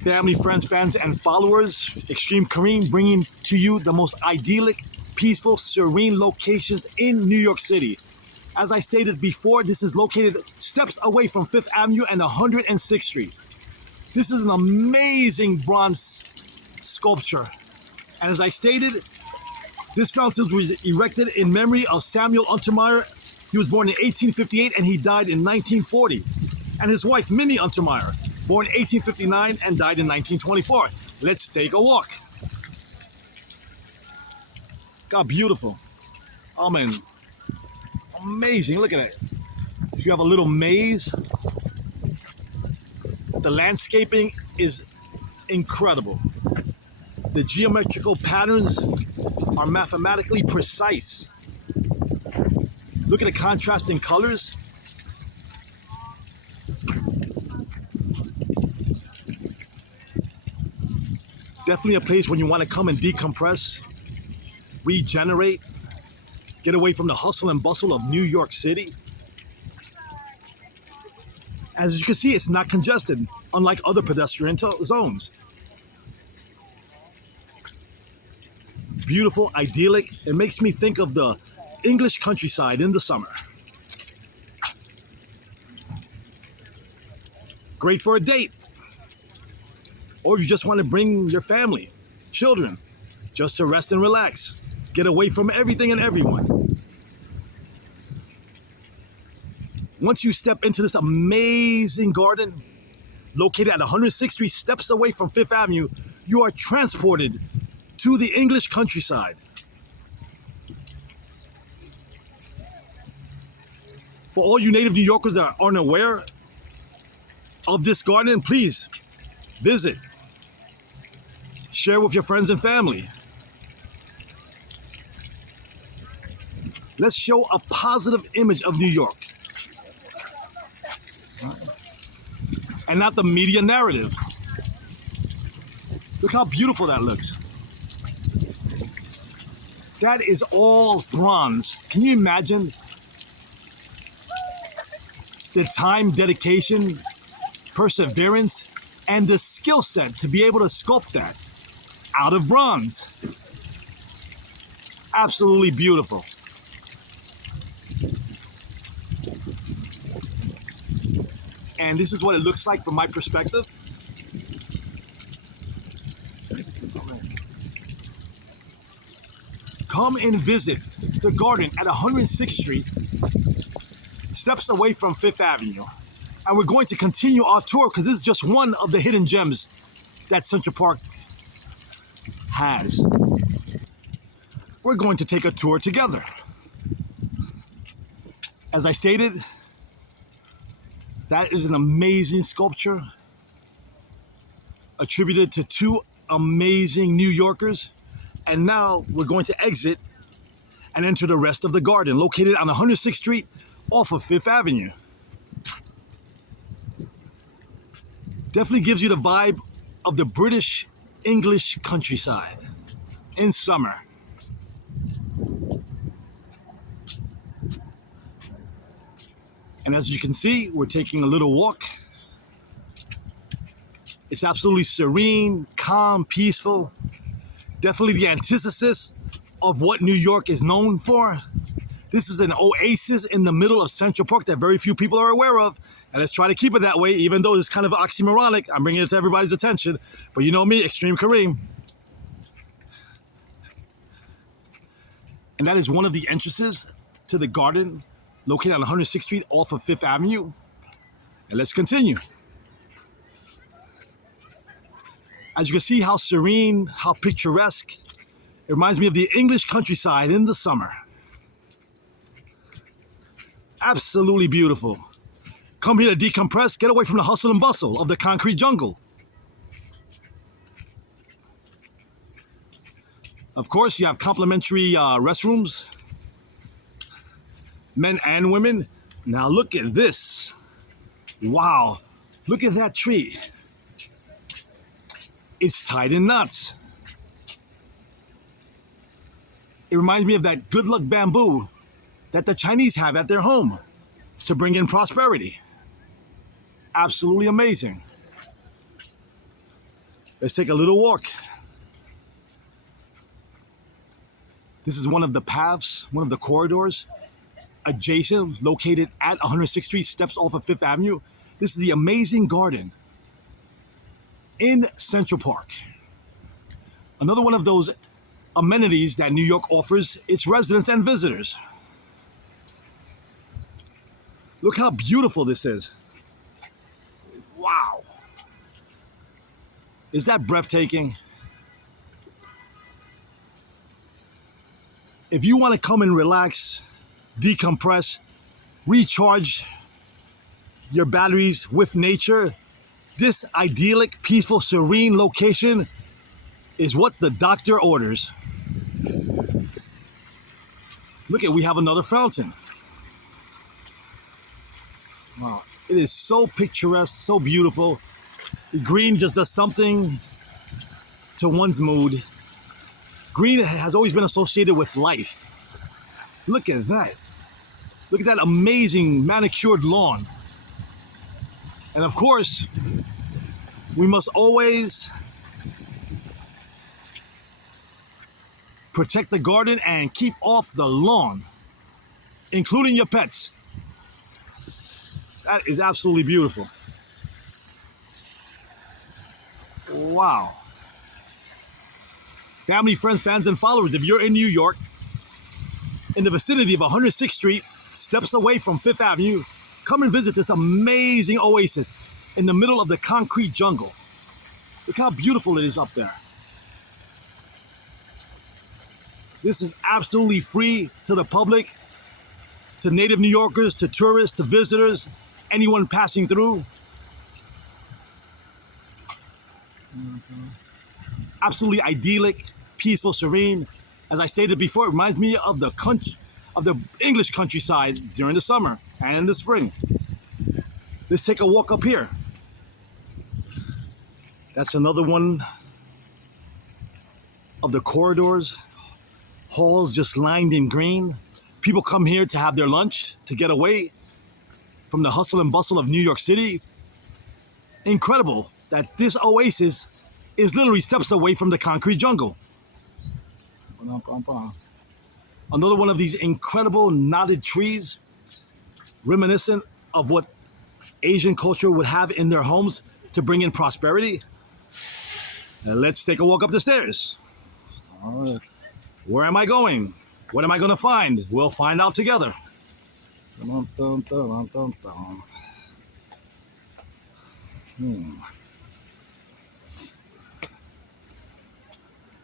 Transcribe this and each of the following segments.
family, friends, fans, and followers. Extreme Kareem bringing to you the most idyllic, peaceful, serene locations in New York City. As I stated before, this is located steps away from 5th Avenue and 106th Street. This is an amazing bronze sculpture. And as I stated, this fountain was erected in memory of Samuel Untermyer. He was born in 1858 and he died in 1940. And his wife, Minnie Untermyer, born in 1859 and died in 1924. Let's take a walk. God, beautiful. Oh man, amazing. Look at it. You have a little maze. The landscaping is incredible. The geometrical patterns are mathematically precise. Look at the contrasting colors. Definitely a place when you want to come and decompress, regenerate, get away from the hustle and bustle of New York City. As you can see, it's not congested, unlike other pedestrian zones. Beautiful, idyllic. It makes me think of the English countryside in the summer. Great for a date. Or if you just want to bring your family, children, just to rest and relax. Get away from everything and everyone. Once you step into this amazing garden, located at 106th Street, steps away from 5th Avenue, you are transported to the English countryside. For all you native New Yorkers that are unaware of this garden, please visit. Share with your friends and family. Let's show a positive image of New York. And not the media narrative. Look how beautiful that looks. That is all bronze. Can you imagine the time, dedication, perseverance, and the skill set to be able to sculpt that out of bronze? Absolutely beautiful. And this is what it looks like from my perspective. Come and visit the garden at 106th Street, steps away from 5th Avenue. And we're going to continue our tour because this is just one of the hidden gems that Central Park has. We're going to take a tour together. As I stated, that is an amazing sculpture attributed to two amazing New Yorkers. And now we're going to exit and enter the rest of the garden, located on 106th Street off of 5th Avenue. Definitely gives you the vibe of the British English countryside in summer. And as you can see, we're taking a little walk. It's absolutely serene, calm, peaceful. Definitely the antithesis of what New York is known for. This is an oasis in the middle of Central Park that very few people are aware of. And let's try to keep it that way, even though it's kind of oxymoronic. I'm bringing it to everybody's attention. But you know me, Extreme Kareem. And that is one of the entrances to the garden located on 106th Street off of 5th Avenue. And let's continue. As you can see how serene, how picturesque. It reminds me of the English countryside in the summer. Absolutely beautiful. Come here to decompress, get away from the hustle and bustle of the concrete jungle. Of course, you have complimentary restrooms, men and women. Now look at this. Wow, look at that tree. It's tied in knots. It reminds me of that good luck bamboo that the Chinese have at their home to bring in prosperity. Absolutely amazing. Let's take a little walk. This is one of the paths, one of the corridors adjacent, located at 106th Street, steps off of 5th Avenue. This is the amazing garden in Central Park. Another one of those amenities that New York offers its residents and visitors. Look how beautiful this is. Wow. Is that breathtaking? If you want to come and relax, decompress, recharge your batteries with nature, this idyllic, peaceful, serene location is what the doctor orders. Look at, we have another fountain. Wow, it is so picturesque, so beautiful. The green just does something to one's mood. Green has always been associated with life. Look at that. Look at that amazing manicured lawn. And of course, we must always protect the garden and keep off the lawn, including your pets. That is absolutely beautiful. Wow. Family, friends, fans, and followers, if you're in New York, in the vicinity of 106th Street, steps away from 5th Avenue, come and visit this amazing oasis in the middle of the concrete jungle. Look how beautiful it is up there. This is absolutely free to the public, to native New Yorkers, to tourists, to visitors, anyone passing through. Absolutely idyllic, peaceful, serene. As I stated before, it reminds me of the English countryside during the summer and in the spring. Let's take a walk up here. That's another one of the corridors, halls just lined in green. People come here to have their lunch, to get away from the hustle and bustle of New York City. Incredible that this oasis is literally steps away from the concrete jungle. Another one of these incredible knotted trees, reminiscent of what Asian culture would have in their homes to bring in prosperity. Now let's take a walk up the stairs. Where am I going? What am I going to find? We'll find out together.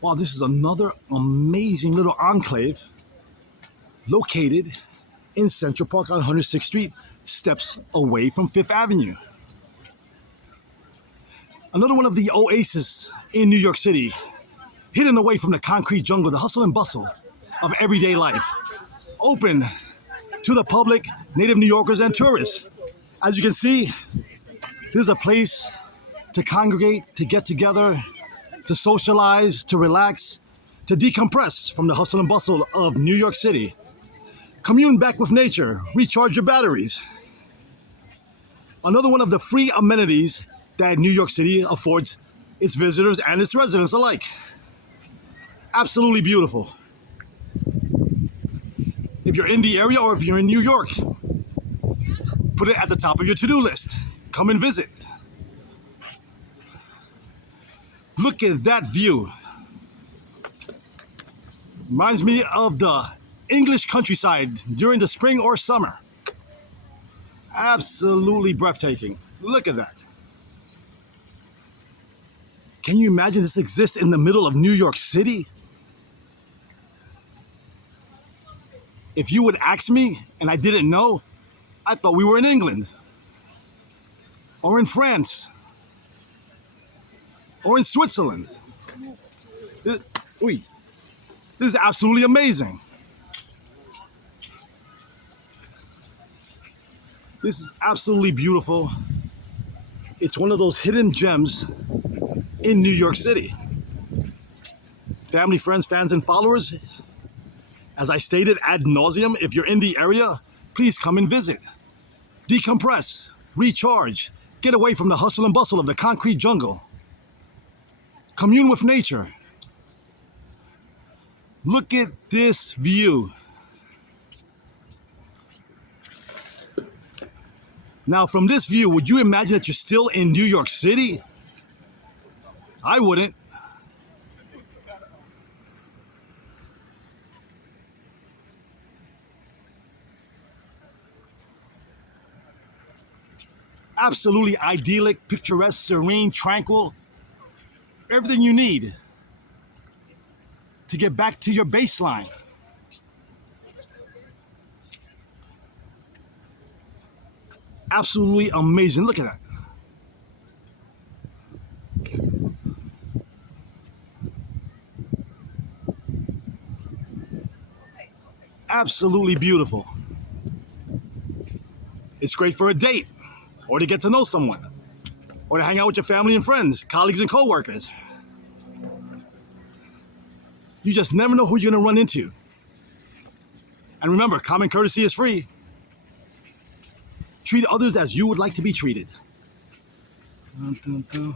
Wow, this is another amazing little enclave located in Central Park on 106th Street, steps away from 5th Avenue. Another one of the oases in New York City, hidden away from the concrete jungle, the hustle and bustle of everyday life. Open to the public, native New Yorkers, and tourists. As you can see, this is a place to congregate, to get together, to socialize, to relax, to decompress from the hustle and bustle of New York City. Commune back with nature, recharge your batteries. Another one of the free amenities that New York City affords its visitors and its residents alike. Absolutely beautiful. If you're in the area or if you're in New York, put it at the top of your to-do list. Come and visit. Look at that view. Reminds me of the English countryside during the spring or summer. Absolutely breathtaking. Look at that. Can you imagine this exists in the middle of New York City? If you would ask me and I didn't know, I thought we were in England or in France or in Switzerland. This is absolutely amazing. This is absolutely beautiful. It's one of those hidden gems in New York City. Family, friends, fans, and followers, as I stated ad nauseum, if you're in the area, please come and visit. Decompress, recharge, get away from the hustle and bustle of the concrete jungle. Commune with nature. Look at this view. Now, from this view, would you imagine that you're still in New York City? I wouldn't. Absolutely idyllic, picturesque, serene, tranquil. Everything you need to get back to your baseline. Absolutely amazing. Look at that. Absolutely beautiful. It's great for a date, or to get to know someone, or to hang out with your family and friends, colleagues and co-workers. You just never know who you're going to run into. And remember, common courtesy is free. Treat others as you would like to be treated. Dun, dun, dun.